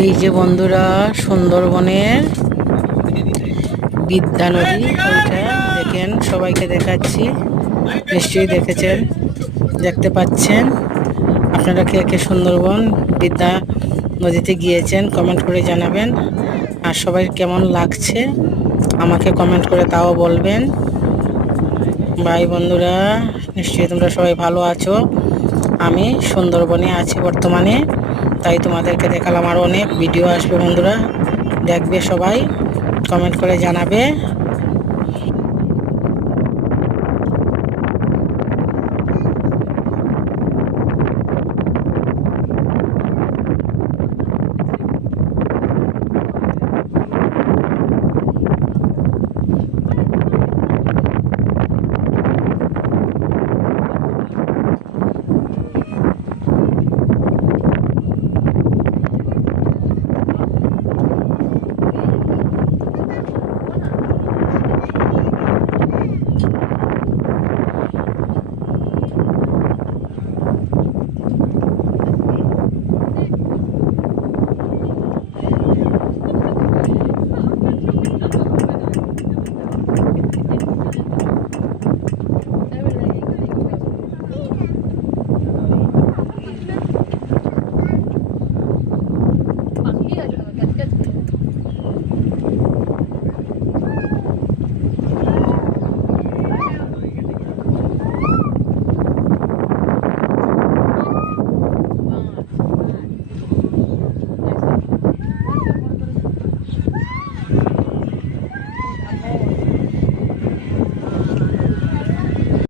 এই যে বন্ধুরা, সুন্দরবনের বিদ্যা নদী, ওইটা দেখেন, সবাইকে দেখাচ্ছি, নিশ্চয়ই দেখেছেন, দেখতে পাচ্ছেন। আপনারা কে কে সুন্দরবন বিদ্যা নদীতে গিয়েছেন কমেন্ট করে জানাবেন। আর সবাই কেমন লাগছে আমাকে কমেন্ট করে তাও বলবেন। ভাই বন্ধুরা, নিশ্চয়ই তোমরা সবাই ভালো আছো। আমি সুন্দরবনে আছি বর্তমানে, তাই তোমাদেরকে দেখালাম। আর অনেক ভিডিও আসবে বন্ধুরা, দেখবে সবাই, কমেন্ট করে জানাবে।